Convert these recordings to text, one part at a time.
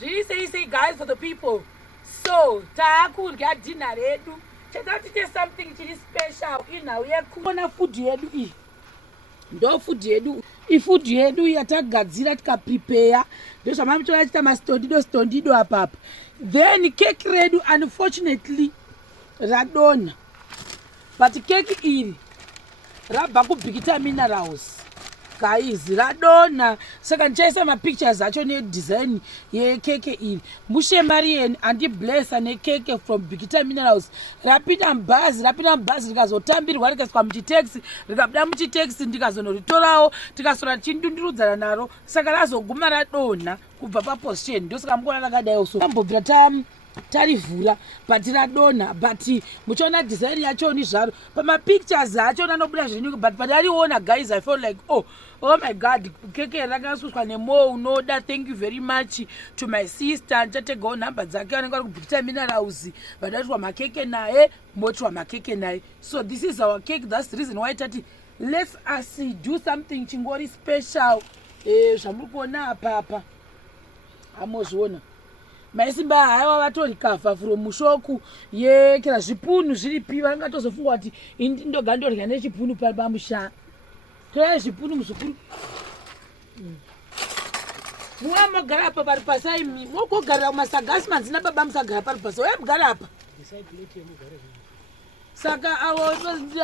Say guys for the people. So takurya dinner redu. Chatati something chiri special ina yekuna food yedu iyi. Ndo food yedu. Food yedu yatagadzira prepare. Ndo zvamamitola chita mastondido apapa. Then cake redu unfortunately radona. But cake iri rabva kubhikita minerals. Guys, radona. Saka ndichaisa mapictures acho nedesign yekeke iri. Mushe Marian andi blessa nekeke from Bigita Minerals. Rapida mbazi rikazotambirwa rikaiswa muchiteksi, rikabuda muchiteksi ndikazonoritorao, tikasora chindundurudzana naro. Saka razoguma radona kubva paposition. Ndosaka mukona rakadai so. Ambobvira tarivhura but radona, but muchiona design yacho ni zvaro pamapictures acho anobuda zvenyuka, but padariona guys I felt like oh my god, keke rakasuswa nemo unoda. Thank you very much to my sister. Ndichategawo nhamba dzake anenge ari kubhikita Minerals, vadaitwa makeke naye, motiwa makeke naye. So this is our cake. That's the reason why tati let's us do something chingori special. Zvamuri kuona apapa amozviona maisimba haiwa vatori kafa from mushoku yekera zvipunu zviripi vangatozofunga kuti ndoga ndorya nechipunu pari pamusha. Torai zvipunu muzvikuru. Muwa mogara apa pari pasai mogogarira kumasagasi manzina baba musagara pari pasai. Uya mugara apa. Saka avo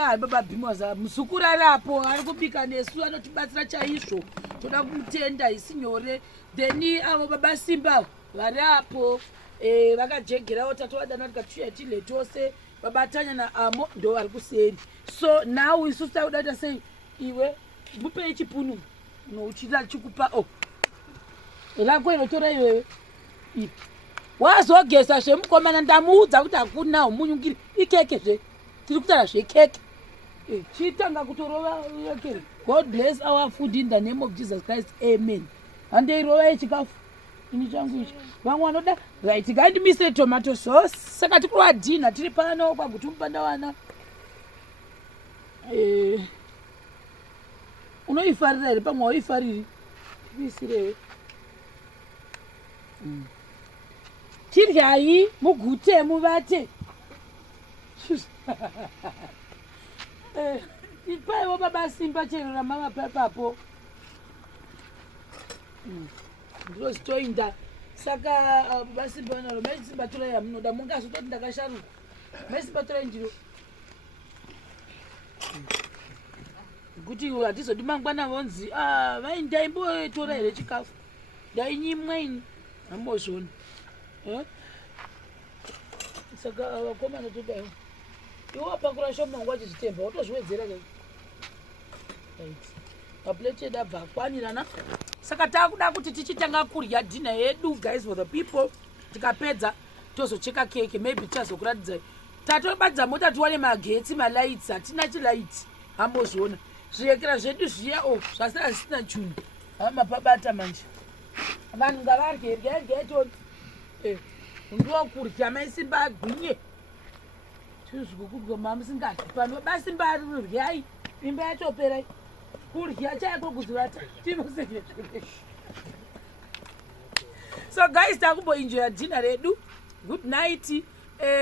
hai baba bhimoza muzukuru ari apo ari kubika nesu anotibatsira chaizvo. Toda kumutenda isi nyore. Then avo baba Simba vari apo vakajegerawo tatovadana tikatuya tile tose vabatanya naamo ndo vari kuseri. So now isusu taudata sei iwe mupei chipunu nouchida chikupa rako inotora iwewe wazogesa zvemukomana ndamuudza kuti hakuna umunyungiri ikeke zve tiri kutaura zvekeke chitanga kutorova yeke. God bless our food in the name of Jesus Christ, amen. Handeirova yechikafu ini changu ichi vamwe vanoda right gandimise tomato sauce. Saka tikuwa dinner tiri pano kwaguti mupanda wana unoifarira here pamwe waifariri isirewe tiryai mugute muvate ipaiwo baba Simba chero ramava papapo ndozitoinda. Saka Basimba naro Basimba tora yamunoda mungazototi ndakasharuka Basimba tora njiro kuti hatizodi mangwana vonzi vaindaimbotora here chikafu ndainyimwa ini ambozvona. Saka vakomana todaiwo iwo apakura shoma wangu achizvitemba watozviwedzera maplate edu abva akwanirana. Saka takuda kuti tichitanga kurya dinner yedu guys for the people. Tikapedza tozocheka keke, maybe tichazokuratidzai. Tatobadza mota tiwane magetsi malights, hatina chilights ambozviona. Zviekera zvedu zviya zvasara zvisina chunhu mapabata manje. Vanhu ngavarye ryai ndokurya maisimba agwinye. Chizvikukurwa mamusingadyi pano Basimba ryai imba yatoperai kurya chaiko kuzivata tinosenge. So guys takumboenjoya dinner redu. Good night.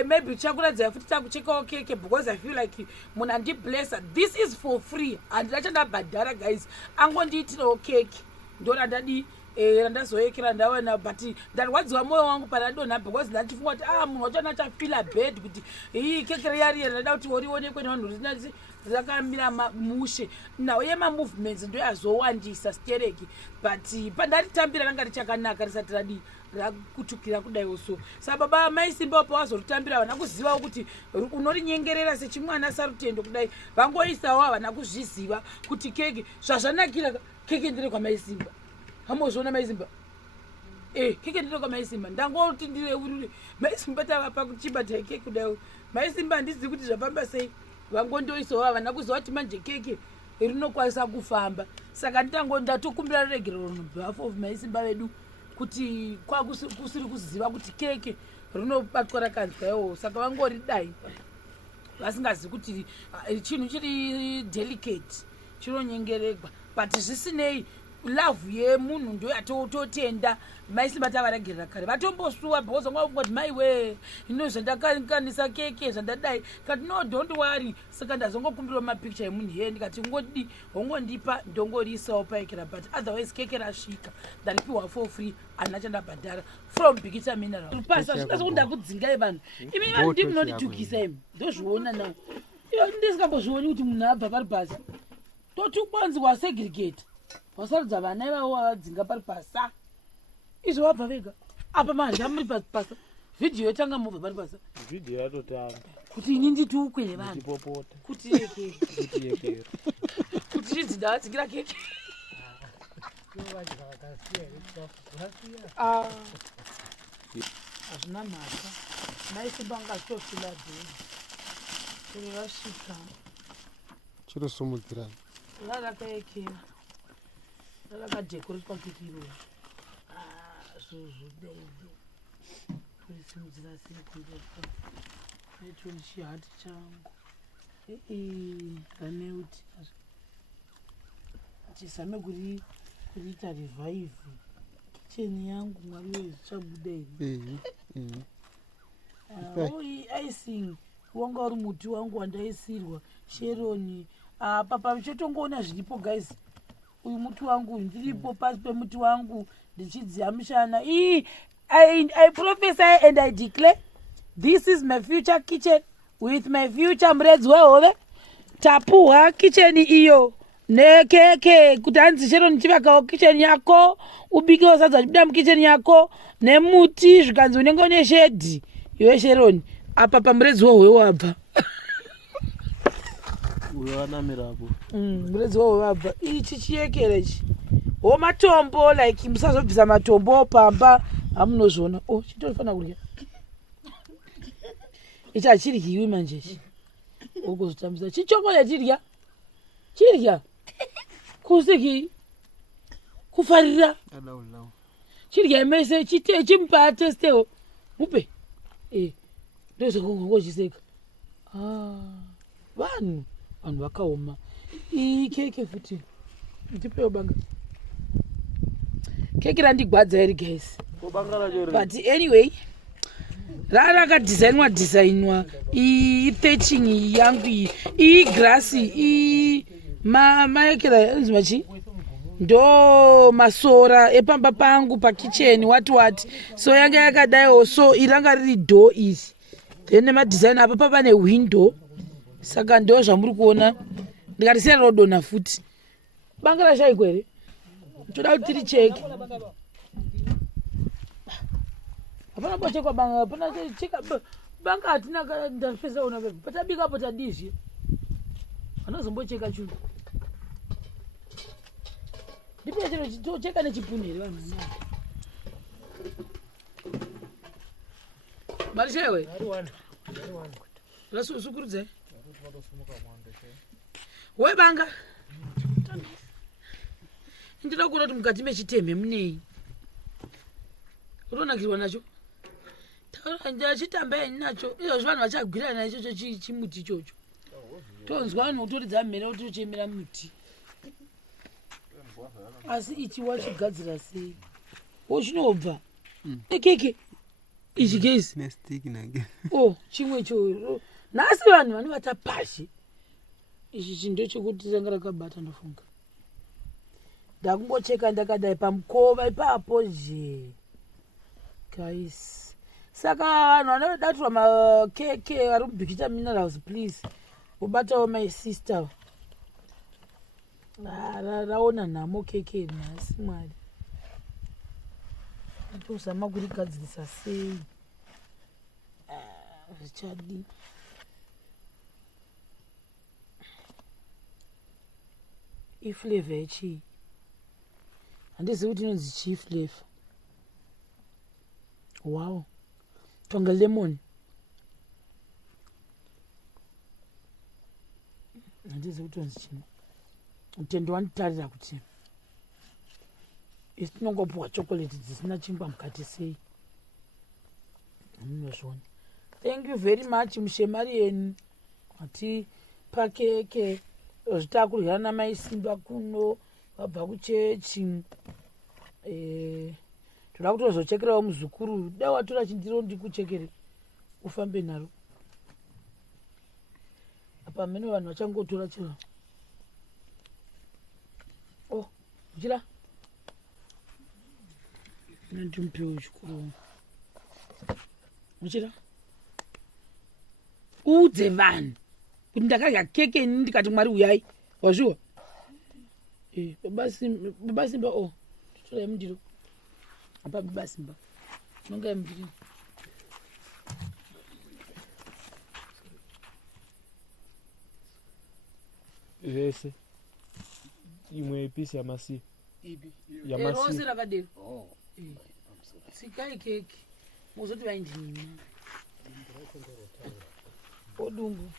Maybe chakuradzai futi takuchekawo keke because I feel like munhu andiblessa. This is for free and ndachandabhadhara guys. Angondiitirawo keke ndorandadi randazoyekera ndaona but ndarwadziwa mwoyo wangu paradonha because ndachifunga kuti munhu wacho nachafila bad kuti keke riyariye rada kuti orionekwe nevanhu rinati rakamira mushe nawo yemamovements ndoyazowandisa stereki but pandaritambira ranga richakanaka risati radi rakutukira kudaiwo. So saka baba Maisimba pawazoritambira havana kuzivawo kuti unorinyengerera sechimwana sarutendo kudai. Vangoisawo havana kuzviziva kuti keke zvazvanakira keke ndire kwaMaisimba. Hamozviona Maisimba keke ndire kwaMaisimba. Ndangoti ndireurire Maisimba tavapa kuchibata keke kudaiwo. Maisimba handizivi kuti zvafamba sei. Vangondoisawo havana kuziva kuti manje keke rinokwanisa kufamba. Saka ndatokumbira regero behalf of Maisimba vedu kuti kusiri kuziva kuti keke rinobatwa rakanzwaiwo. Saka vangoridai vasingazivi kuti chinhu chiri delicate chinonyengeregwa but zvisinei lavhu yemunhu ndo yatotenda maisimba tavaragerera kare vatombosuwa because ngoti maiwe ino zvandakanisa keke zvandadai kati no don't worry saka ndazongokumbirawo mapicture emunhu here ndikati ngodi hongondipa ndongoriisawo paikira but otherwise keke rasvika ndaripiwa for free ana chandabhadhara from Bikita Mineral pasa zvikazo kundakudzingai vanhu imi vanhu ndimunonditugisa imi ndozviona nawo ndisingambozvioni kuti munhu abva pari pasi totukwanzi wasegregate wasarudza vana ivavo wavadzinga pari pasa izvo wabva vega apa madya muri pasa vhidhiyo yotanga mubva pari pasa vhidhiyo yatotanga kuti ini nditi ukwere vanhu popota kuti yekere kuti chidzidaadzigira keke hazvina mhaka maisibangastofila bheri chero rasvika chirosumudzirana rarakaekera rarakadhekoretwa kekiro zvozodaide kurisimudzira sei kuidepo aitoni chihati changu raneuti chizame kuriita revive kicheni yangu mwari wezvichabuda here icing wanga uri muti wangu wandaisirwa sheroni apa pavichotongoona zviripo guys uyu muti wangu ndiripo pasi pemuti wangu ndichidziya mushana I prophesy and I declare this is my future kitchen with my future muredzi wehove tapuhwa kicheni iyo nekeke kuti hanzi sheroni chivakawo kicheni yako ubikewo sadza chibuda mukicheni yako nemuti zvikanzi unenge une shedhi iwe sheroni apa pamuredzi wehove wabva uyanamirapo muredzi wehove wabva ichi chiyekere ichi matombo like musazobvisa matombo pamba hamunozviona chitofanira kurya ichi hachiryiwi manje ichi ogozotambisa chichokoleti chirya kusiki kufarira chirya imese chimupa atestewo mupe ndozvekungongochiseka vanhu vakaoma keke futi ndipewo banga keke randigwadza iri guys but anyway rarakadhizainwa ithetching yangu iyi grasi maekera machi ndo masora epamba pangu pakicheni wati so yanga yakadaiwo so iranga riri do iri then nemadhizaini apa papa newindow saka ndo zvamuri kuona ndikati serarodona futi banga rashaikwa here toda kuti tiri cheke hapana bochekwa banga hapana cheka banga hatina ndapesa pepa patabikapo tadizve vanozombocheka chungu ndipe chero chitocheka nechipunu here vanhu marishewe rasukurudzai webanga ndinoda kuona kuti mukati mechitemhe munei uronakirwa nacho ndachitambai nacho izvozvo vanhu vachagwirana ichocho chimuti ichocho tonzwa vanhu kutoridza mhere kuti tochemera muti asi ichi wachigadzira sei chinobva ekeke ichi gezi chimwe cho nhasi vanhu vanovata pashi ichi chindo chekuti ranga rakabata ndofunga ndakungocheka ndakadai pamukova ipapo je guys saka vanhu vanodatirwa makeke vari kubhikita Minerals please ubatawo my sister raona nhamo keke nhasi mwari atozama kurigadzirisa sei zvichadi iflavor yechii handizivi kuti inonzi chii flavor wow tonga lemon handizivi kuti inonzi chii mutendo wanditarira kuti isi tinongopuhwa chokoleti dzisina chingwa mukati sei hamunozviona thank you very much mushemari yenu ati pakeke zvitakuryana maisimba kuno wabva kuchechi. Toda kutozochekerawo muzukuru. Da watora chindiro ndikuchekere ufambe naro. Apa mene vanhu vachangotora chero. Oh, njira. Ndimpewo chikuru. Njira. Udze vanhu kuti ndakarya keke ini ndikati Mwari uyai. Wazviwa? Baba Simba torai mundiro. Apa Baba Simba. Nongai mundiro. Zvese. Imwe pisi yamasi. Rose rakadero. Sikai keke. Muzoti vaindinini. Odumbu.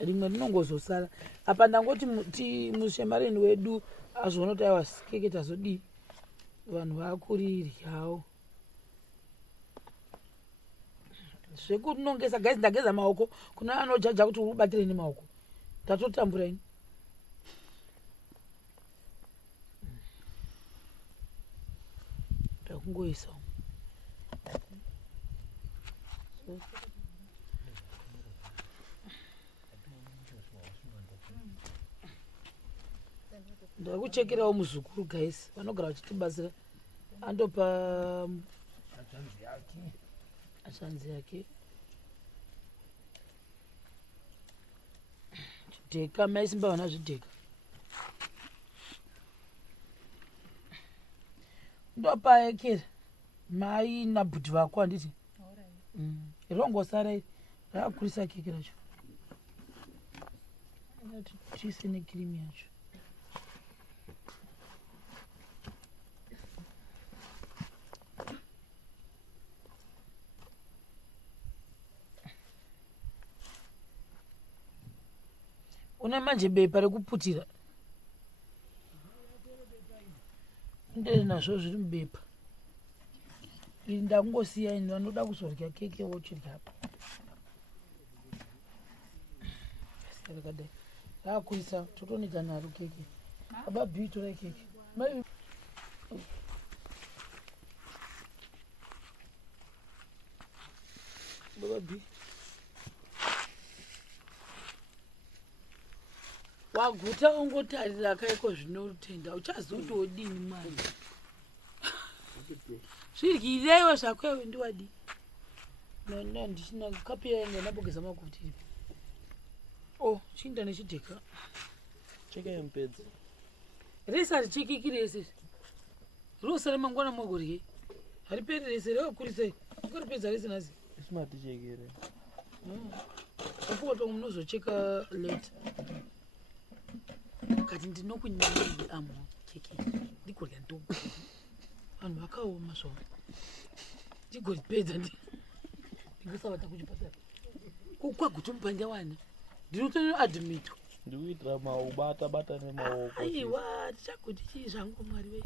Rimwe rinongozosara. Apa ndangoti mushemareni wedu azviona kuti aiwa keke tazodii. Vanhu vakuriryawo. Zvekunongesa guys, ndageza maoko. Kuna anojaja kuti ubatire nemaoko. Tatotambura ini. Takungoisa. Ndakuchekerawo muzukuru guys. Vanogara vachitibatsira. Andopa achanzi yake. Chidheka, Mai Simba vana zvidheka. Ndopa yake mai nabhudhi vako handiti. Rongosara iri rakakurisa keke racho. Chise nekirimi yacho. Una manje bepa rekuputira. Ndiri nazvo zviri mubepa. Iri ndakungosiya ini vanoda kuzorya keke vochirya apa. Rakadai. Rakurisa totoita naro keke. Baba B torai keke. Baba B. Waguta ungotarira kaiko zvinotenda uchazoti wodini mwana. Zviryireiwo zvako iwe ndiwadi. Ndishina kapira yangu nabogeza makuti. Chinda nechidheka. Cheka yempedza. Resa richikiki rese. Rosa remangwana mogorye. Hariperi rese rewakurisei. Ukaripedza rese nazi. Isimati chekere. Ufuko munozocheka late. Kati ndinokunyanya amo keke. Ndikurya ndogo. Vanhu vakaoma zvavo. Ndigoripedza ndingosavata kuchipatara. Kukwaguta mupanja wana. Ndinotono admit. Ndikuitira bata nemaoko. Aiwa, tichakuti chii zvangu Mwari wei.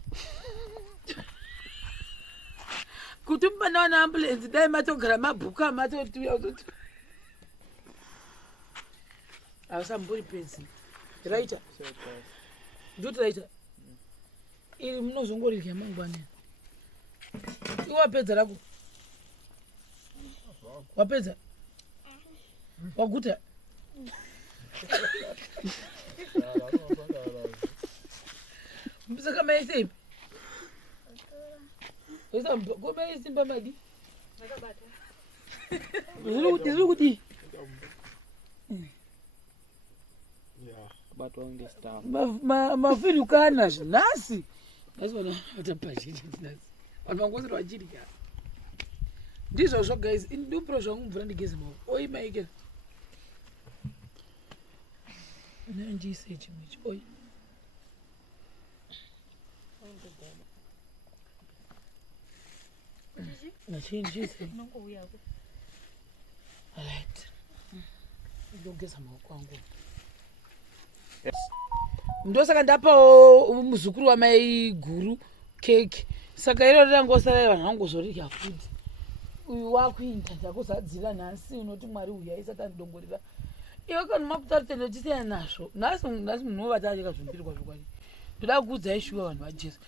Kuti mupanda wana ambulance dai matogara mabhuku amatotuya kuti. Ausamburi pensi. Raita. Ndoti raita. Iri munozongorirya mangwana. Iwapedza rako. Wapedza. Waguta. Mbisaka Mai Simba. Mai Simba madi. Nakabata. Zuri kuti. Batwa ngestaff. Mafiri ukana nasi. Nasi wana watapashije nasi. Vanongozira vachirya. Ndizvo zvo guys, ndopro zvangu mvura ndigeze maoko. Oi maike. Nanjise chimwe ichi. Oi. Nachinjise. Nongouya ko. Alright. Ndogeza maoko angu. Ndosaka ndapawo muzukuru wamai guru keke. Saka iro rangosara vanhu vangozorya futi. Uyu wakuinda ndakuzadzira nhasi unoti Mwari uyai saka ndongorera iwe kana makutarise ndotisiyana nazvo nhasi munhu wovatachakazvimbirwa zvokwadi ndoda kukuudzai shuwa vanhu vajesu